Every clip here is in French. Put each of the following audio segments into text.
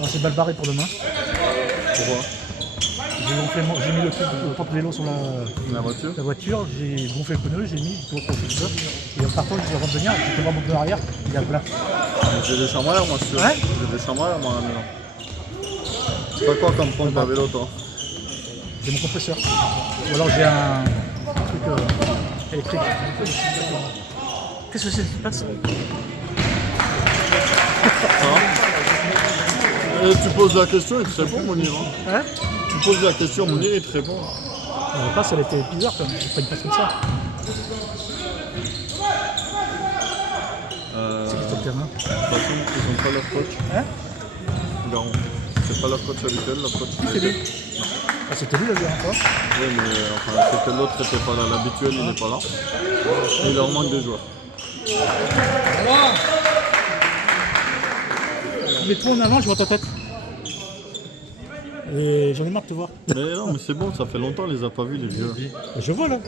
Bon, c'est mal barré pour demain. Pourquoi? J'ai mis le porte-vélo sur La voiture? la voiture, j'ai gonflé le pneu, j'ai mis tout au professeur. Et en partant, je vais revenir, j'étais voir mon pneu arrière, il est à plat. J'ai des chambres à air, moi, je suis. Ouais. J'ai des chambres à air, moi, à la maison. T'as quoi comme pompe à vélo, toi? J'ai mon compresseur. Ou alors j'ai un truc électrique. Qu'est-ce que c'est qui passe? Tu poses la question, il te répond, Mounir. Hein. Hein? Tu poses la question, Mounir, il te répond. La passe, elle était bizarre quand même. C'est pas une passe comme ça. C'est qui sur le terrain? De toute façon, ils n'ont pas leur coach. Hein? Garon. C'est pas leur coach habituel, leur coach. C'est lui. Ah, c'était lui la dernière fois. Oui, mais enfin, c'est que l'autre n'était pas là. L'habituel, il n'est pas là. Et il leur manque des joueurs. Mets-toi en avant, je vois ta tête. Et j'en ai marre de te voir. Mais non, mais c'est bon, ça fait longtemps, on les a pas vus, les vieux. Je vois là.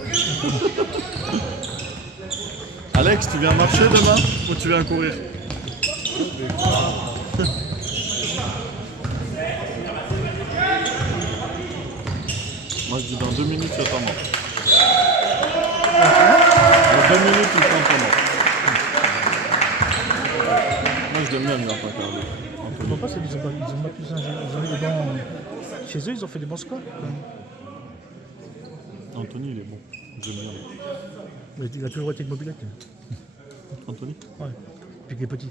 Alex, tu viens marcher demain ou tu viens courir? Moi je dis dans 2 minutes, c'est pas mort. Dans 2 minutes, il prend pas mort. Moi je l'aime bien, il va pas tarder. Je vois pas, ils ont pas plus ils ont mis des bons. Chez eux, ils ont fait des bons scores. Quand même. Anthony, il est bon. J'aime bien. Mais il a toujours été de mobilette. Anthony? Ouais. Depuis qu'il est petit.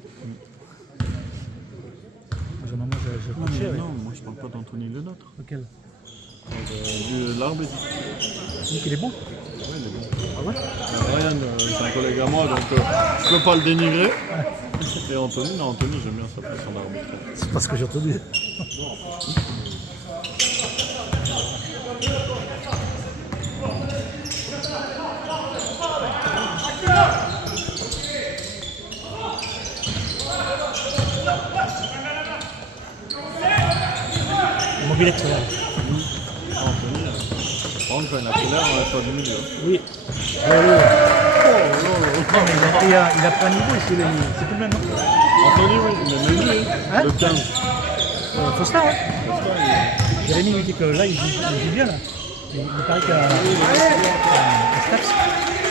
Généralement, j'ai Non, pas mais cher. non, moi je parle pas d'Anthony, le nôtre. Lequel? L'arbitre. Tu dis qu'il est bon? Ouais, il est bon. Ah ouais? Ryan, c'est un collègue à moi, donc je peux pas le dénigrer. Et Anthony, non, Anthony, j'aime bien sa façon d'arbitrer. C'est pas ce que j'ai entendu. Mobilette, ça va. Anthony, par contre, quand il accélère, on n'est pas du milieu. Oui. Oui. Non, mais il a pas un niveau ici, c'est tout le même. Hein. Anthony, oui, mais même lui, Hein? le 15. Faustin, hein? Jérémy lui dit que là, il joue bien. Là. Il paraît qu'à Stax,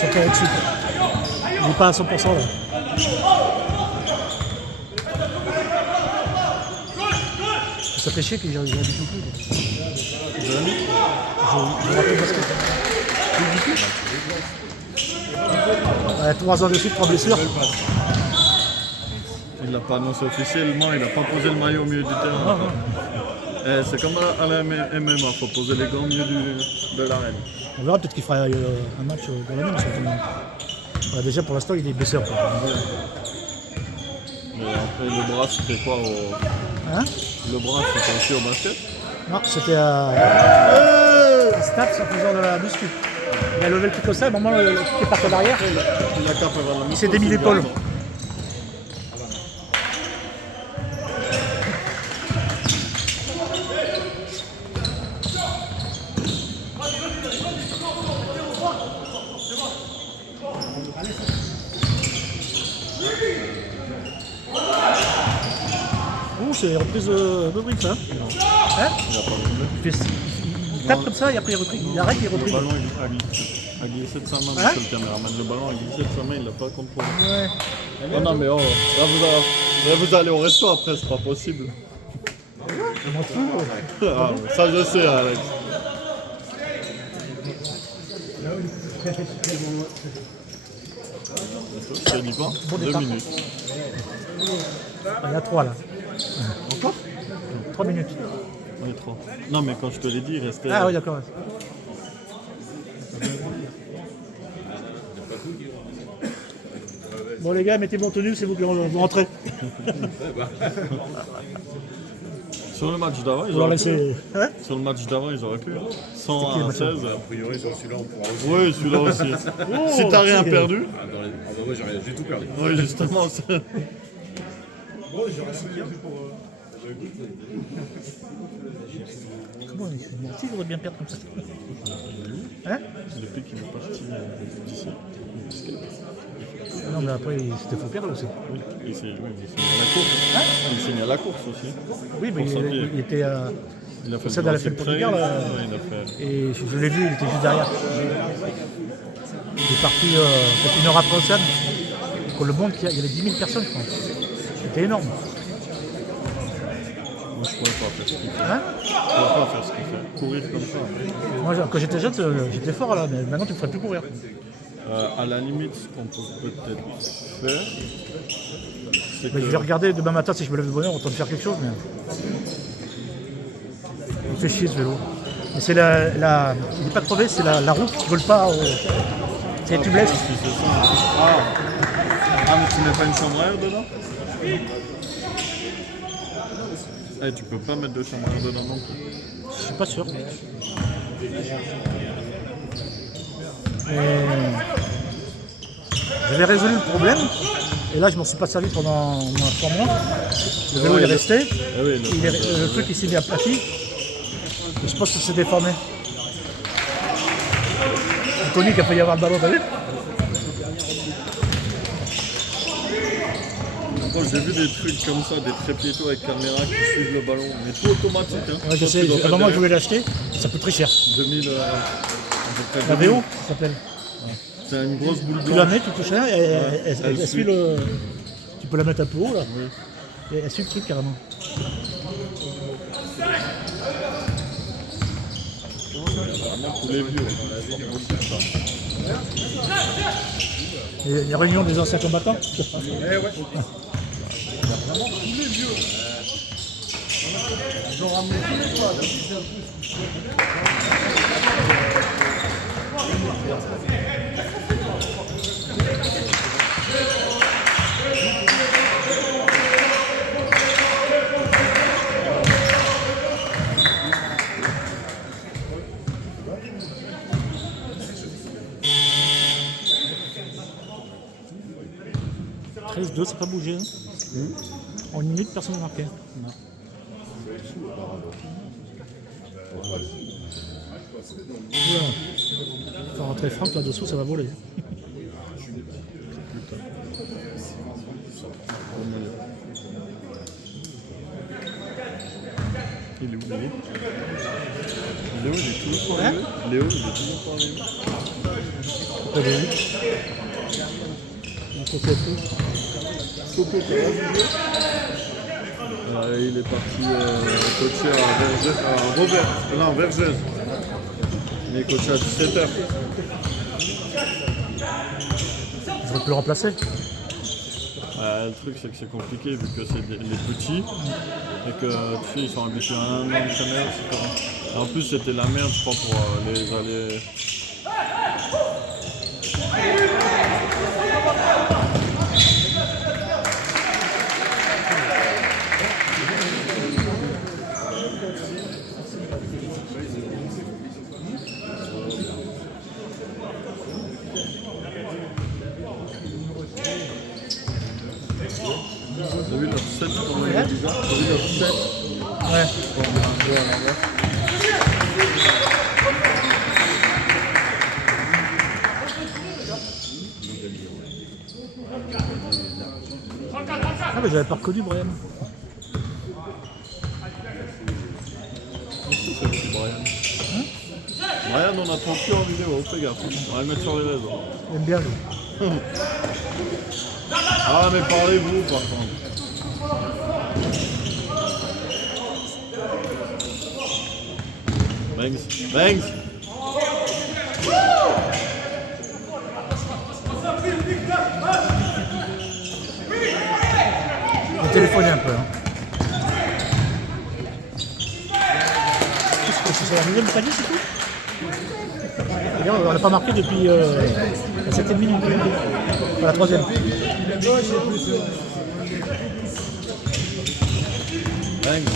c'est pas au-dessus. Il n'est pas à 100% là. Ça fait chier qu'il joue du tout plus. Jérémy? Je rappelle basket. Il joue du tout. 3 ans de suite, 3 blessures. Il l'a pas annoncé officiellement, il n'a pas posé le maillot au milieu du terrain. Non, non. C'est comme à la MMA, il faut poser les gants au milieu de l'arène. On verra peut-être qu'il fera un match dans l'année. Voilà, déjà pour l'instant il est blessé. Mais après, le bras, c'était quoi au... Hein? Le bras, c'était aussi au basket? Non, c'était à Staps en faisant de la muscu. Il a levé le truc comme ça, au moment où le truc est parti en arrière, La cape avant la il s'est démis l'épaule. Ouh, c'est reprise de brique ça. Hein? Il a pas levé. Il tape comme ça et après il reprise. Il arrête et il Le reprise. ballon a glissé de sa main, Hein? monsieur le caméraman. Le ballon a glissé de sa main, il l'a pas contrôlé. Ouais. Oh non, mais oh, là vous allez au resto après, c'est pas possible. Je m'en fous. Ah, ça je sais, Alex. Je te dis pas, Bon 2 départ. minutes. Il y a 3 là. Encore? 3 minutes. Oui, 3. Non, mais quand je te l'ai dit, il restait. Ah oui, d'accord. Bon les gars, mettez-vous en tenue, c'est vous qui rentrez. Sur le match d'avant, ils Vous leur auraient pu. laissez. Hein? Sur le match d'avant, ils auraient pu. 100 à 16. A priori, sur celui-là, on pourra aussi. Oui, celui-là aussi. Oh, Si t'as rien c'est- perdu. Ah, bah ouais, j'ai tout perdu. Oui, justement. c'est- Comment moi aussi, je voudrais bien perdre comme ça. Hein? Depuis qu'il est parti d'ici. Non, mais après, c'était faux perdre aussi. Oui, il signe à la course. Il signe à la course aussi. Oui, mais Pour Saint-Pierre. il était Il a fait ça, elle a fait le Portugal. il a fait. Et je l'ai vu, il était juste derrière. Il est parti peut-être une heure après Océane. Quand le monde, il y avait 10 000 personnes, je crois. C'était énorme. Moi, je pourrais pas faire ce qu'il fait. Hein? Je pourrais pas faire ce qu'il fait. Courir comme ça. Moi, quand j'étais jeune, j'étais fort là, mais maintenant tu ne me ferais plus courir. À la limite, ce qu'on peut peut-être faire, c'est Mais que... je vais regarder demain matin si je me lève de bonne heure, autant de faire quelque chose. Mais... il fait chier ce vélo. Mais c'est il n'est pas crevé, c'est la roue qui ne vole pas. C'est tu blesses. Si c'est ça. Ah, mais tu mets pas une chambre à air dedans? Eh, tu peux pas mettre de chambre à air dedans non plus. Je suis pas sûr. J'avais résolu le problème, et là je m'en suis pas servi pendant 3 mois. Le vélo il est resté, Eh oui, le truc il s'est mis aplati, et je pense que c'est déformé. C'est connu qu'il a failli y avoir le ballon, t'as vu? Attends, j'ai vu des trucs comme ça, des trépieds avec caméra qui suivent le ballon, mais tout automatique. Hein. Ouais, je Toi, sais, tu dois à un faire moment je des- voulais l'acheter, ça coûte très cher. 2000. À peu près La 2000. VO, ça s'appelle. C'est une grosse boule Tu la blanche. mets, tu touches rien, et elle elle suit suit. le. Tu peux la mettre un peu haut là, Oui. et elle suit le truc carrément. Vraiment tous les vieux. C'est pas possible, ça. Et les réunions des anciens combattants. « 13-2, ça n'a pas bougé. Hein. En une minute, personne n'a marqué. Non. Oula. Faut rentrer Franck là-dessous, ça va voler. Il est où, Léo? Léo, il est toujours pas arrivé. Léo, il est toujours pas arrivé. Pourquoi j'ai vu? On peut faire tout. Coco, ça va, il est parti coacher à Robert, non, Vergès. Il est coaché à 17h. Je vais le remplacer. Le truc, c'est que c'est compliqué vu que c'est les petits et que tu sais, ils sont habitués à un entraîneur, etc. Et en plus, c'était la merde, je crois, pour les aller. T'as vu leur set, comment il est bizarre? T'as vu leur set? Ouais. Bon, on va voir à l'envers. Ah, mais j'avais pas reconnu Brian. C'est ce petit Brian. Brian, on a transmis en vidéo, fais gaffe. On va le mettre sur les réseaux. J'aime bien lui. Ah, mais parlez-vous par contre. Banks, Banks. On va téléphoner un peu. Hein. C'est la deuxième panier, c'est tout? Regarde, on n'a pas marqué depuis la 7e minute. Enfin, la 3e. Banks.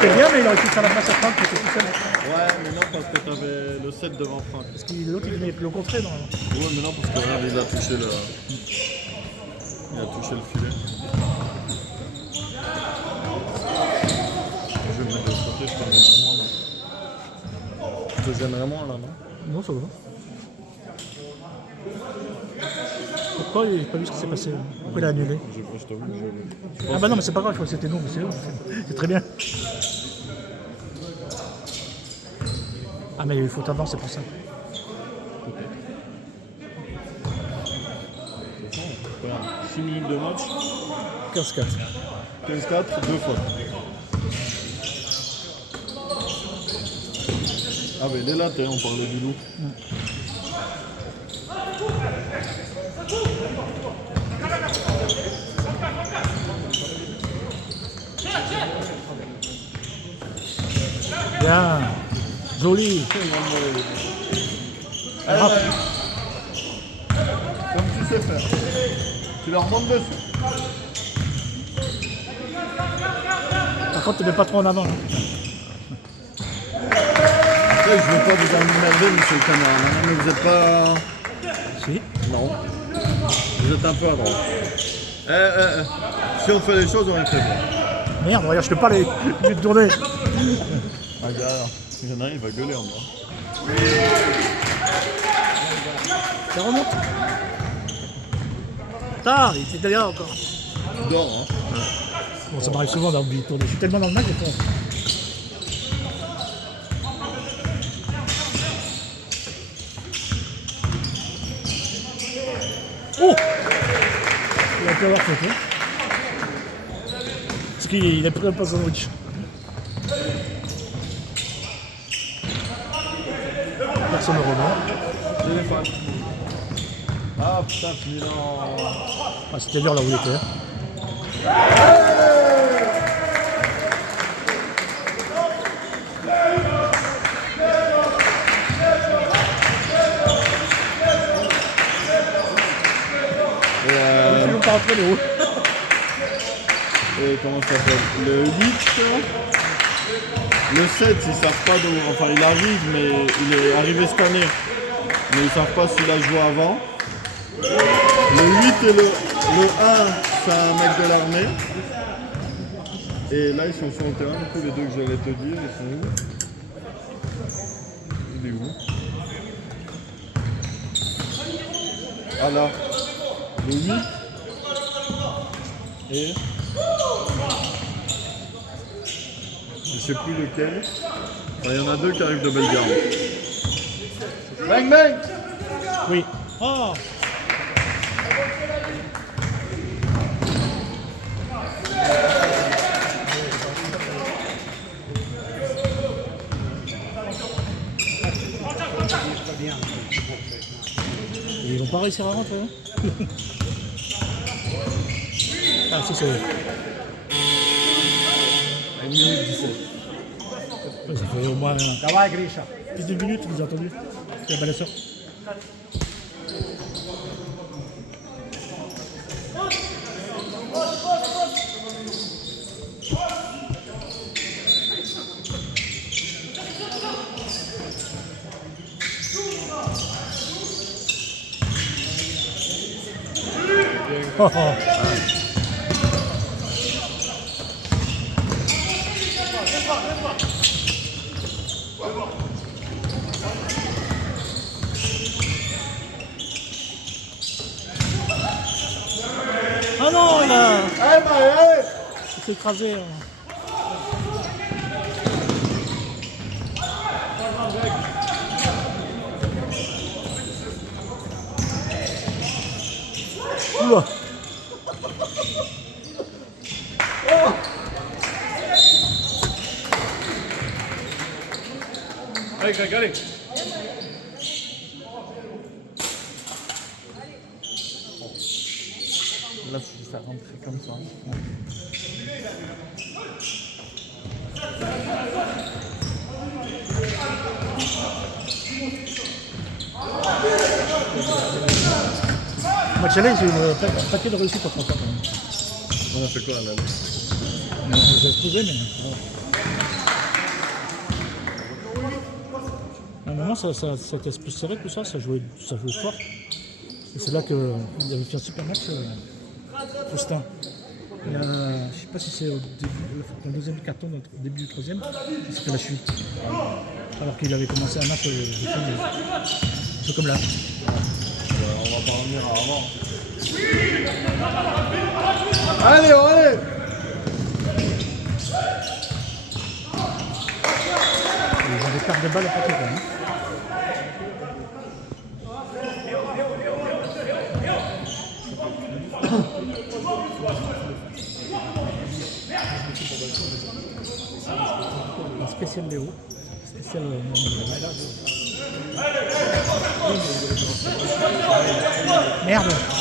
C'était bien, mais il aurait pu faire la place à Franck qui était tout seul. Ouais, mais non, parce que t'avais le set devant Franck. Parce que l'autre, il venait le contrer normalement. Ouais, mais non, parce que regarde, il a touché le. Il a touché le filet. Je vais me mettre de côté, je te gêne vraiment là. Je te gêne vraiment là, non? Non, ça va. Pourquoi il n'a pas vu ce qui s'est passé? Pourquoi il a annulé? Je t'avoue que Ah bah non, mais c'est pas grave, je crois que c'était nous, mais c'est eux. C'est très bien. Ah mais il faut avant, c'est pour ça. Regarde, 6 minutes de match, 15-4. 15-4, 2 fautes. Ah mais il est là, on parlait du loup. Bien. Joli. Comme tu sais faire. Tu leur montes dessus. Par contre, tu ne mets pas trop en avant. Hein. Je veux pas vous emmerder, monsieur le caméraman, mais vous êtes pas... Si. Non. Vous êtes un peu à droite. Si on fait les choses, on les fait bien. Merde, regarde, je peux pas les tourner. Ah, derrière. Il y en a un, il va gueuler en bas. Ça remonte. Tard, il était derrière encore. Tu dors, hein. Bon, ça m'arrive souvent d'oublier de tourner. Je suis tellement dans le match, je tourne. Oh! Il a pu avoir fait. Parce qu'il a pris un pas sandwich. Personne ne remonte. Téléphone. Ah putain, fini dans... Ah, c'était dur là où il était. Ils l'ont pas rentré le haut. Et comment ça s'appelle? Le 8, le 7, ils savent pas d'où... Enfin, il arrive, mais il est arrivé cette année. Mais ils savent pas s'il a joué avant. Le 8 et le 1, c'est un mec de l'armée. Et là, ils sont sur le terrain, du coup, les deux que j'allais te dire, ils sont où? Il est où? Ah là, le 8 et... Je sais plus lequel. Enfin, il y en a deux qui arrivent de Bellegarde. Bang bang! Oui. Oh! Et ils vont pas réussir à rentrer, hein? Ah, si, c'est... 1 minute 17. Ça fait au moins plus de minutes, vous avez entendu? Il y a Balasseur. Oh, oh. Ah non, il s'est écrasé. Oula. Allez, Greg, allez. Là, faut faire rentrer comme ça. Match aller, j'ai eu un paquet de réussite en 30 ans. On a fait quoi là? On les a explosés, mais... À un moment, ça était plus serré, tout ça, ça jouait fort. Et c'est là qu'il avait fait un super match, Faustin. Je ne sais pas si c'est au deuxième carton, au début du troisième, il s'est fait la chute. Alors qu'il avait commencé un match un peu comme là. On va pas revenir à avant. Allez, allez. Ils ont des pertes de balles à paquet quand même. Un spécial Léo. Spécial Merde.